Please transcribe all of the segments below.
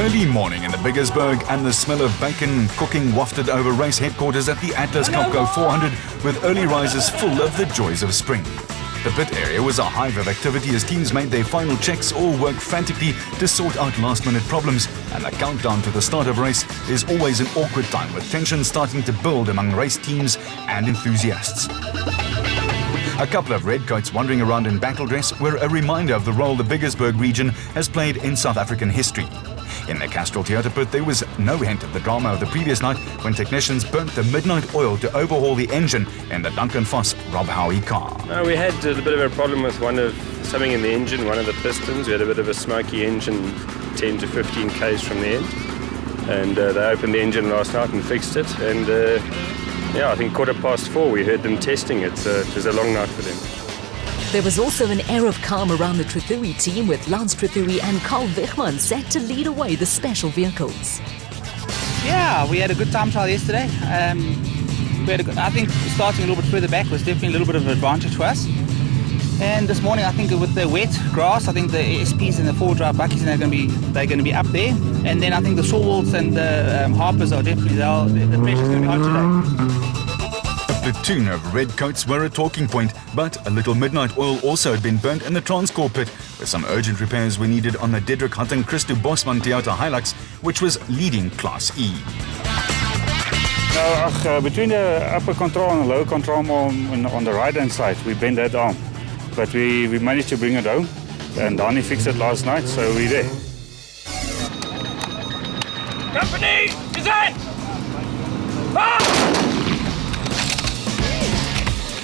Early morning in the Biggersburg and the smell of bacon cooking wafted over race headquarters at the Atlas Copco 400 with early risers full of the joys of spring. The pit area was a hive of activity as teams made their final checks or worked frantically to sort out last-minute problems, and the countdown to the start of race is always an awkward time with tension starting to build among race teams and enthusiasts. A couple of redcoats wandering around in battle dress were a reminder of the role the Biggersburg region has played in South African history. In the Castrol Toyota pit, there was no hint of the drama of the previous night when technicians burnt the midnight oil to overhaul the engine in the Duncan Foss Rob Howie car. We had a bit of a problem with something in the engine, one of the pistons. We had a bit of a smoky engine 10 to 15 k's from the end. And they opened the engine last night and fixed it. And I think 4:15 we heard them testing it. So it was a long night for them. There was also an air of calm around the Trithuri team with Lance Trithuri and Carl Wegman set to lead away the special vehicles. Yeah, we had a good time trial yesterday. I think starting a little bit further back was definitely a little bit of an advantage for us. And this morning, I think with the wet grass, I think the SPs and the four-drive buckies they're going to be up there. And then I think the Sawwalls and the Harpers are definitely the pressure's going to be on today. A platoon of redcoats were a talking point, but a little midnight oil also had been burnt in the Transcorp pit, where some urgent repairs were needed on the Diedrich Hutton Christo Bosman Toyota Hilux, which was leading Class E. Between the upper control and the lower control on the right-hand side, we bent that arm. But we managed to bring it home, and Donnie fixed it last night, so we're there. Company, is it? Ah!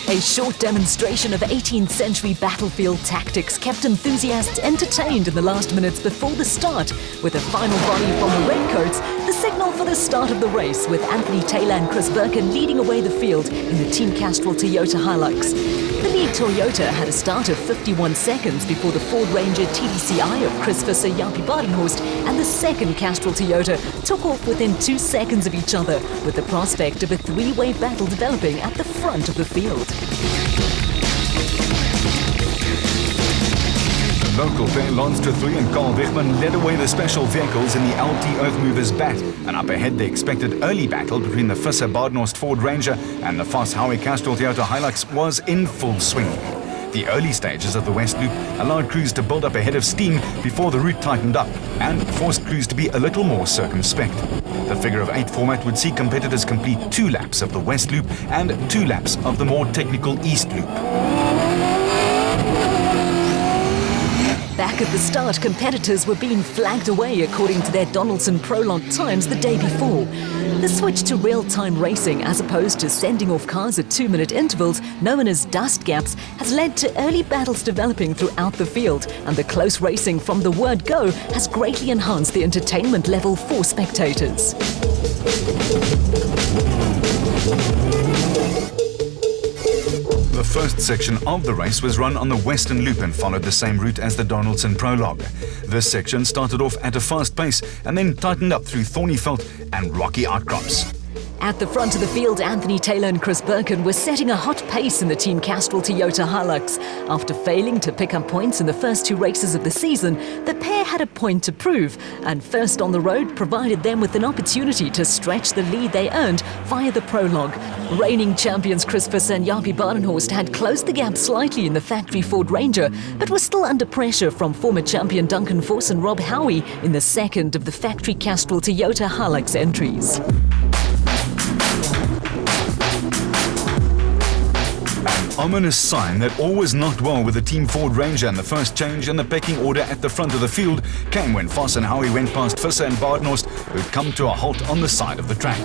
A short demonstration of 18th century battlefield tactics kept enthusiasts entertained in the last minutes before the start, with a final volley from the Redcoats, the signal for the start of the race, with Anthony Taylor and Chris Birkin leading away the field in the Team Castrol Toyota Hilux. The lead Toyota had a start of 51 seconds before the Ford Ranger TDCI of Chris Visser, Jaapie Badenhorst, and the second Castrol Toyota took off within 2 seconds of each other, with the prospect of a three-way battle developing at the front of the field. Local pair Lance Trithuri and Carl Wegman led away the special vehicles in the LT Earthmovers Bat, and up ahead the expected early battle between the Visser Badenhorst Ford Ranger and the Foss Howie Castrol Toyota Hilux was in full swing. The early stages of the West Loop allowed crews to build up a head of steam before the route tightened up and forced crews to be a little more circumspect. The figure of 8 format would see competitors complete 2 laps of the West Loop and 2 laps of the more technical East Loop. Back at the start, competitors were being flagged away according to their Donaldson Prologue times the day before. The switch to real-time racing, as opposed to sending off cars at 2-minute intervals, known as dust gaps, has led to early battles developing throughout the field, and the close racing from the word go has greatly enhanced the entertainment level for spectators. The first section of the race was run on the Western Loop and followed the same route as the Donaldson Prologue. This section started off at a fast pace and then tightened up through thorny veld and rocky outcrops. At the front of the field, Anthony Taylor and Chris Birkin were setting a hot pace in the Team Castrol Toyota Hilux. After failing to pick up points in the first 2 races of the season, the pair had a point to prove, and first on the road provided them with an opportunity to stretch the lead they earned via the prologue. Reigning champions Chris Visser and Jaapie Badenhorst had closed the gap slightly in the factory Ford Ranger, but were still under pressure from former champion Duncan Foss and Rob Howie in the second of the factory Castrol Toyota Hilux entries. Ominous sign that all was not well with the Team Ford Ranger, and the first change in the pecking order at the front of the field came when Foss and Howie went past Visser and Badenhorst, who had come to a halt on the side of the track.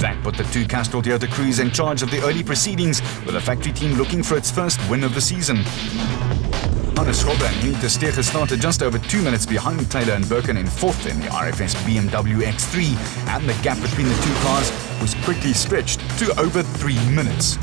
That put the 2 Castrol Toyota crews in charge of the early proceedings, with the factory team looking for its first win of the season. Hannes Robbe and Henk de Steege started just over 2 minutes behind Taylor and Birkin in 4th in the RFS BMW X3, and the gap between the 2 cars was quickly stretched to over 3 minutes.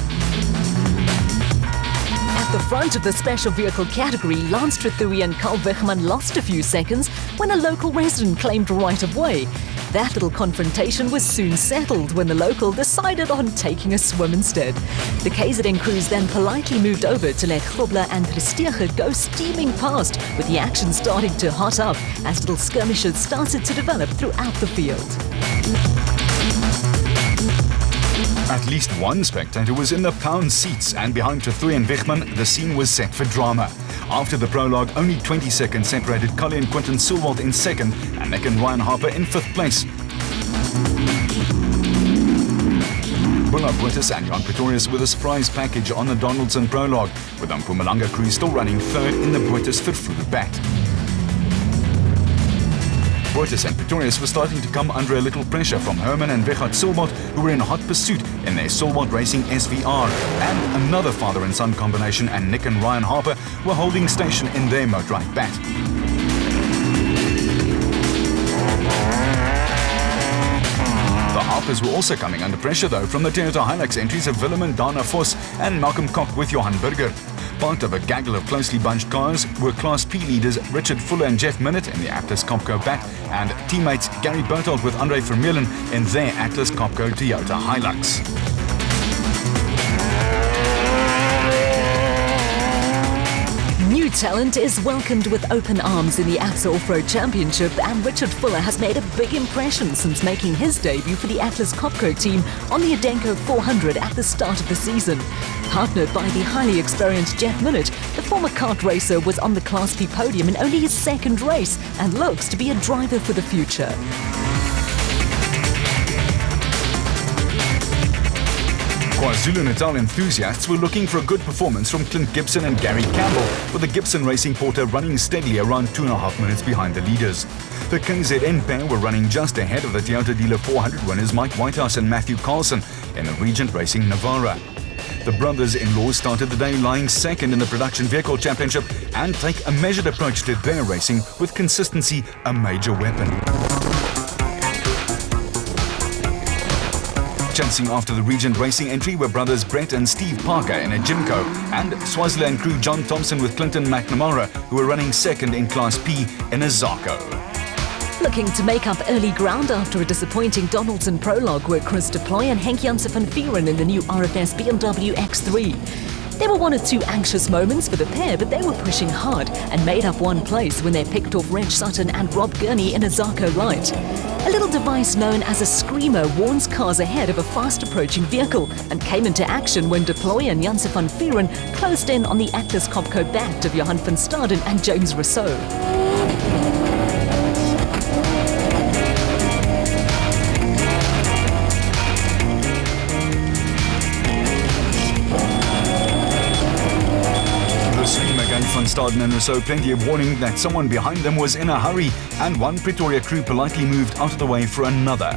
At the front of the special vehicle category, Lance Trethewey and Carl Wegman lost a few seconds when a local resident claimed right of way. That little confrontation was soon settled when the local decided on taking a swim instead. The KZN crews then politely moved over to let Grobler and Christiege go steaming past, with the action starting to hot up as little skirmishes started to develop throughout the field. At least one spectator was in the pound seats, and behind Trethewey and Wegman, the scene was set for drama. After the prologue, only 20 seconds separated Collie and Quinton Silwald in second and Nick and Ryan Harper in fifth place. Bulla Boetis and Jan Pretorius with a surprise package on the Donaldson prologue, with the Mpumalanga crew still running third in the Boetis Vervloer bat. Boetis and Pretorius were starting to come under a little pressure from Herman and Wegard Silwald, who were in hot pursuit in their Silwald Racing SVR, and another father and son combination and Nick and Ryan Harper were holding station in their motorized bat. The Harpers were also coming under pressure though from the Toyota Hilux entries of Willem and Dana Vos and Malcolm Koch with Johan Burger. Part of a gaggle of closely bunched cars were Class P leaders Richard Fuller and Jeff Minnett in the Atlas Copco bat, and teammates Gary Berthold with Andre Vermeulen in their Atlas Copco Toyota Hilux. New talent is welcomed with open arms in the ABSA Off-Road Championship, and Richard Fuller has made a big impression since making his debut for the Atlas Copco team on the Adenko 400 at the start of the season. Partnered by the highly experienced Jeff Minnett, the former kart racer was on the Class P podium in only his second race and looks to be a driver for the future. KwaZulu-Natal enthusiasts were looking for a good performance from Clint Gibson and Gary Campbell, with the Gibson Racing Porter running steadily around 2.5 minutes behind the leaders. The KZN pair were running just ahead of the Toyota Dealer 400 winners Mike Whitehouse and Matthew Carlson in the Regent Racing Navara. The brothers-in-law started the day lying second in the Production Vehicle Championship and take a measured approach to their racing, with consistency a major weapon. Chasing after the Regent Racing entry were brothers Brett and Steve Parker in a Jimco, and Swaziland crew John Thompson with Clinton McNamara, who were running second in Class P in a Zarko. Looking to make up early ground after a disappointing Donaldson prologue were Chris Deploy and Henk Janssen van Vieren in the new RFS BMW X3. There were one or two anxious moments for the pair, but they were pushing hard and made up one place when they picked off Reg Sutton and Rob Gurney in a Zarko Light. A little device known as a screamer warns cars ahead of a fast-approaching vehicle and came into action when Deploy and Janssen van Vieren closed in on the Atlas Copco bat of Johan van Staden and James Rousseau. Van Staden and Rousseau plenty of warning that someone behind them was in a hurry, and one Pretoria crew politely moved out of the way for another.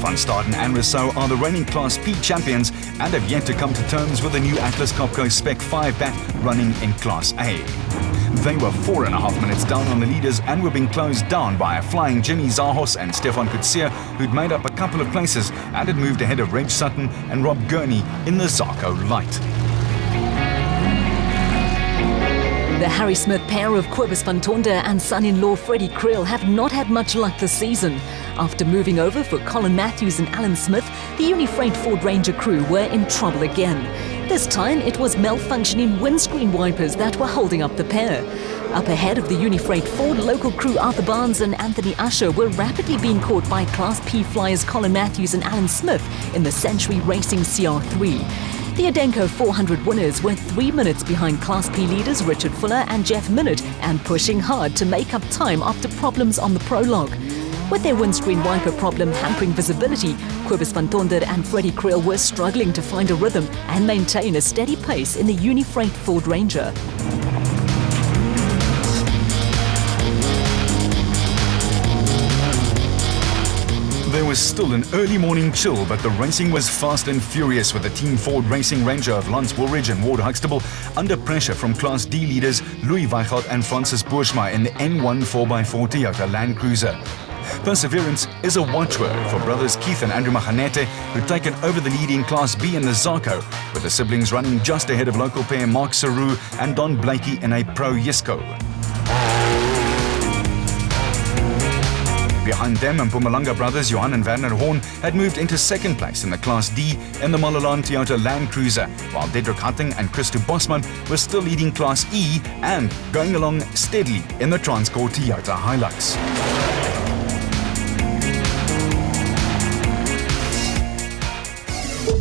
Van Staden and Rousseau are the reigning Class P champions and have yet to come to terms with the new Atlas Copco Spec 5 bat running in Class A. They were 4.5 minutes down on the leaders and were being closed down by a flying Jimmy Zahos and Stefan Kutsia, who'd made up a couple of places and had moved ahead of Reg Sutton and Rob Gurney in the Zarko Light. The Harry Smith pair of Cobus van Tonder and son-in-law Freddie Creel have not had much luck this season. After moving over for Colin Matthews and Alan Smith, the Unifreight Ford Ranger crew were in trouble again. This time it was malfunctioning windscreen wipers that were holding up the pair. Up ahead of the Unifreight Ford, local crew Arthur Barnes and Anthony Usher were rapidly being caught by Class P flyers Colin Matthews and Alan Smith in the Century Racing CR3. The Adenko 400 winners were 3 minutes behind Class P leaders Richard Fuller and Jeff Minnett, and pushing hard to make up time after problems on the prologue. With their windscreen wiper problem hampering visibility, Cobus van Tonder and Freddie Creel were struggling to find a rhythm and maintain a steady pace in the Unifreight Ford Ranger. There was still an early morning chill, but the racing was fast and furious, with the Team Ford Racing Ranger of Lance Woolridge and Ward Huxtable under pressure from Class D leaders Louis Weigelt and Francis Boersma in the N1 4x4 Toyota Land Cruiser. Perseverance is a watchword for brothers Keith and Andrew Machanete, who've taken over the lead in Class B in the Zarko, with the siblings running just ahead of local pair Mark Saru and Don Blakey in a Pro Yisco. Behind them, Mpumalanga brothers Johan and Werner Horn had moved into second place in the Class D in the Malalan Toyota Land Cruiser, while Dedrick Hatting and Christo Bosman were still leading Class E and going along steadily in the Transcore Toyota Hilux.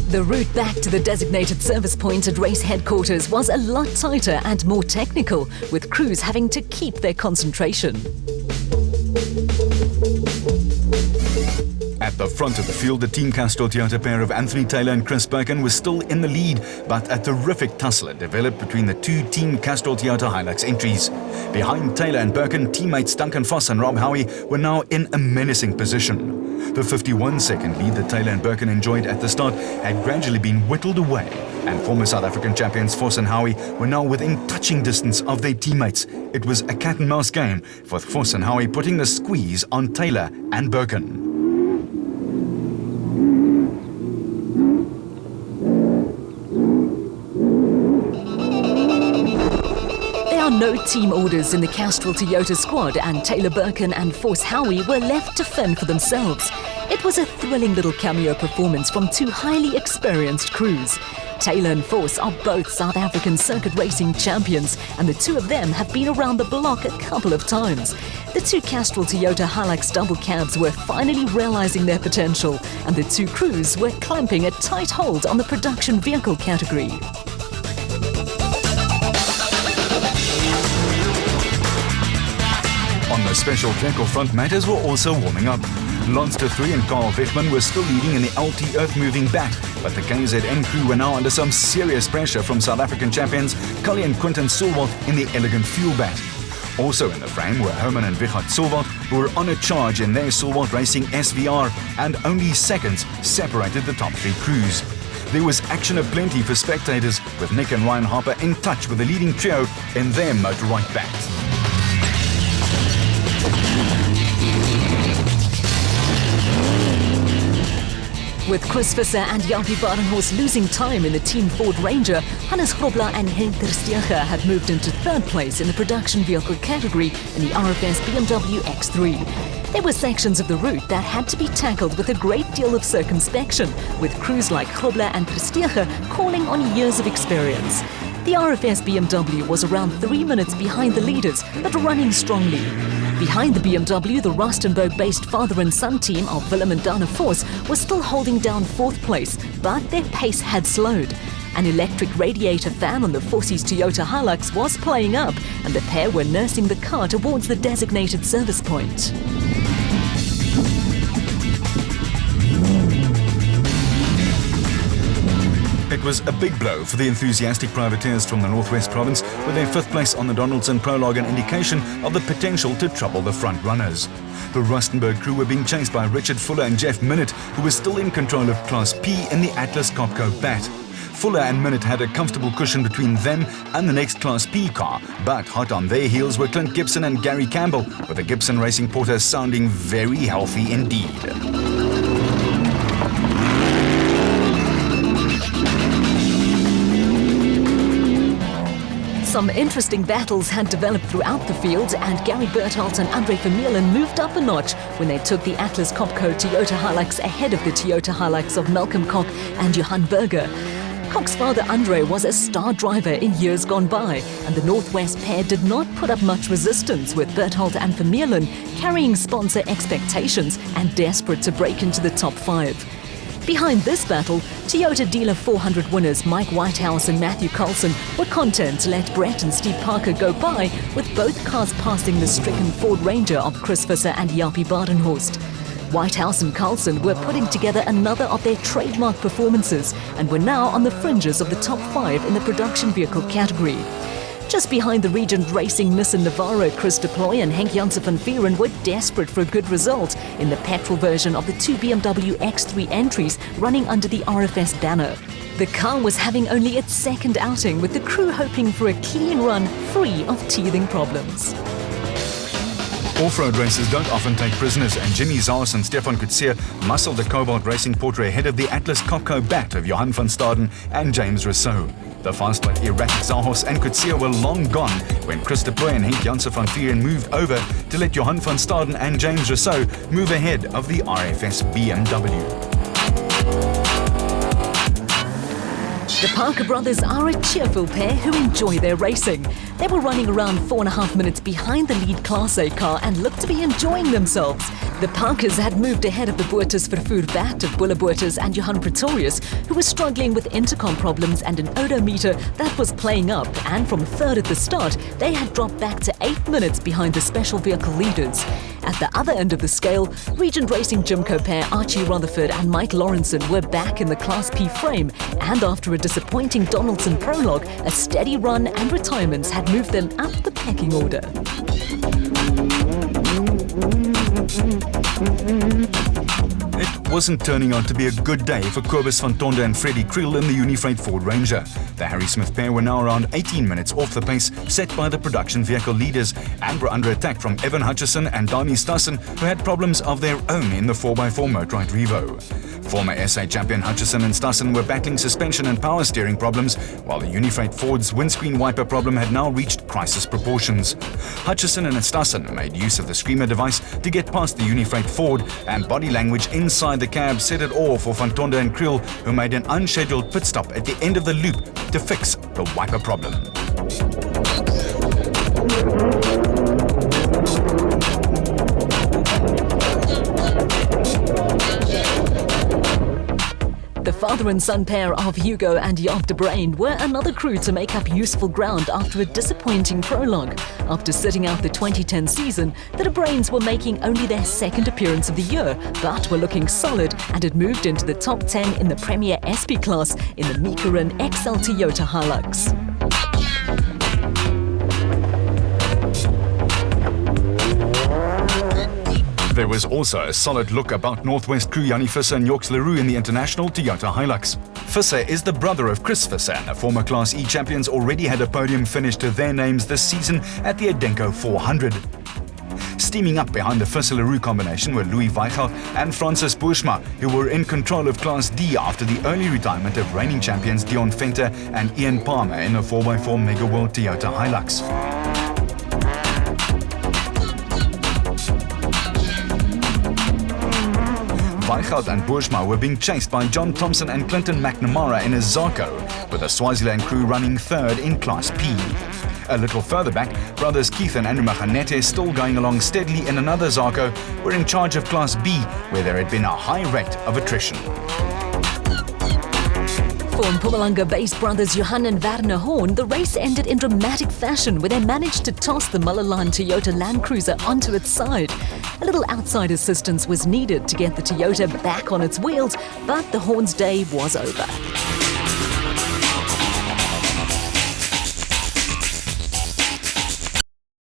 The route back to the designated service point at race headquarters was a lot tighter and more technical, with crews having to keep their concentration. At the front of the field, the Team Castrol Toyota pair of Anthony Taylor and Chris Birkin was still in the lead, but a terrific tussle developed between the two Team Castrol Toyota Hilux entries. Behind Taylor and Birkin, teammates Duncan Foss and Rob Howie were now in a menacing position. The 51-second lead that Taylor and Birkin enjoyed at the start had gradually been whittled away, and former South African champions Foss and Howie were now within touching distance of their teammates. It was a cat-and-mouse game, with Foss and Howie putting the squeeze on Taylor and Birkin. No team orders in the Castrol Toyota squad, and Taylor Birkin and Force Howie were left to fend for themselves. It was a thrilling little cameo performance from two highly experienced crews. Taylor and Force are both South African circuit racing champions, and the two of them have been around the block a couple of times. The two Castrol Toyota Hilux double cabs were finally realizing their potential, and the two crews were clamping a tight hold on the production vehicle category. On the special tackle front, matters were also warming up. Lonster 3 and Carl Wittmann were still leading in the LT Earth-moving bat, but the KZN crew were now under some serious pressure from South African champions Cully and Quinton Sulwalt in the Elegant Fuel bat. Also in the frame were Herman and Vichard Sulwalt, who were on a charge in their Sulwalt Racing SVR, and only seconds separated the top three crews. There was action aplenty for spectators, with Nick and Ryan Harper in touch with the leading trio in their motorized bat. With Chris Visser and Jaapie Badenhorst losing time in the Team Ford Ranger, Hannes Grobler and Henk ter Steege had moved into third place in the production vehicle category in the RFS BMW X3. There were sections of the route that had to be tackled with a great deal of circumspection, with crews like Grobler and ter Steege calling on years of experience. The RFS BMW was around 3 minutes behind the leaders, but running strongly. Behind the BMW, the Rustenburg-based father and son team of Willem and Dana Force was still holding down fourth place, but their pace had slowed. An electric radiator fan on the Forces Toyota Hilux was playing up, and the pair were nursing the car towards the designated service point. It was a big blow for the enthusiastic privateers from the Northwest Province, with their fifth place on the Donaldson Prologue an indication of the potential to trouble the front runners. The Rustenburg crew were being chased by Richard Fuller and Jeff Minnett, who were still in control of Class P in the Atlas Copco bat. Fuller and Minnett had a comfortable cushion between them and the next Class P car, but hot on their heels were Clint Gibson and Gary Campbell, with the Gibson Racing Porter sounding very healthy indeed. Some interesting battles had developed throughout the field, and Gary Bertholdt and Andre Vermeulen moved up a notch when they took the Atlas Copco Toyota Hilux ahead of the Toyota Hilux of Malcolm Koch and Johan Berger. Koch's father Andre was a star driver in years gone by, and the Northwest pair did not put up much resistance, with Bertholdt and Vermeulen carrying sponsor expectations and desperate to break into the top 5. Behind this battle, Toyota Dealer 400 winners Mike Whitehouse and Matthew Carlson were content to let Brett and Steve Parker go by, with both cars passing the stricken Ford Ranger of Chris Visser and Jaapie Badenhorst. Whitehouse and Carlson were putting together another of their trademark performances and were now on the fringes of the top 5 in the production vehicle category. Just behind the Regent Racing Nissan Navara, Chris Deploy and Henk Janssen van Vieren were desperate for a good result in the petrol version of the two BMW X3 entries running under the RFS banner. The car was having only its second outing, with the crew hoping for a clean run free of teething problems. Off-road races don't often take prisoners, and Jimmy Zaas and Stefan Coetzee muscled the Cobalt Racing Porter ahead of the Atlas Copco bat of Johan van Staden and James Rousseau. The fast but erratic Zahos and Coetzee were long gone when Chris de Plooy and Henk Janssen van Vieren moved over to let Johan van Staden and James Rousseau move ahead of the RFS BMW. The Parker brothers are a cheerful pair who enjoy their racing. They were running around 4.5 minutes behind the lead Class A car and looked to be enjoying themselves. The Parkers had moved ahead of the Boertes Vervoer bat of Bulle Boertes and Johan Pretorius, who was struggling with intercom problems and an odometer that was playing up, and from third at the start, they had dropped back to 8 minutes behind the special vehicle leaders. At the other end of the scale, Regent Racing Jimco pair Archie Rutherford and Mike Lawrenson were back in the Class P frame, and after a disappointing Donaldson prologue, a steady run and retirements had moved them up the pecking order. It wasn't turning out to be a good day for Kobus van Tonde and Freddie Kriel in the Unifreight Ford Ranger. The Harry Smith pair were now around 18 minutes off the pace set by the production vehicle leaders and were under attack from Evan Hutchison and Donnie Stassen, who had problems of their own in the 4x4 Motorride Revo. Former SA champion Hutchison and Stassen were battling suspension and power steering problems, while the Unifreight Ford's windscreen wiper problem had now reached crisis proportions. Hutchison and Stassen made use of the screamer device to get past the Unifreight Ford, and body language inside the cab set it all for Van Tonde and Kriel, who made an unscheduled pit stop at the end of the loop to fix the wiper problem. The father and son pair of Hugo and Jaap de Bruin were another crew to make up useful ground after a disappointing prologue. After sitting out the 2010 season, the de Bruins were making only their second appearance of the year, but were looking solid and had moved into the top 10 in the Premier SP class in the Mikarin XL Toyota Hilux. There was also a solid look about Northwest crew Jannie Visser and Yorks Leroux in the International Toyota Hilux. Visser is the brother of Chris Visser, and the former Class E champions already had a podium finish to their names this season at the Adenko 400. Steaming up behind the Visser-Leroux combination were Louis Weichelt and Francis Boersma, who were in control of Class D after the early retirement of reigning champions Dion Venter and Ian Palmer in the 4x4 Mega World Toyota Hilux. Weichelt and Boersma were being chased by John Thompson and Clinton McNamara in a Zarko, with the Swaziland crew running third in Class P. A little further back, brothers Keith and Andrew Maganete, still going along steadily in another Zarko, were in charge of Class B, where there had been a high rate of attrition. For Mpumalanga-based brothers Johan and Werner Horn, the race ended in dramatic fashion when they managed to toss the Mullerline Toyota Land Cruiser onto its side. A little outside assistance was needed to get the Toyota back on its wheels, but the Horns' day was over.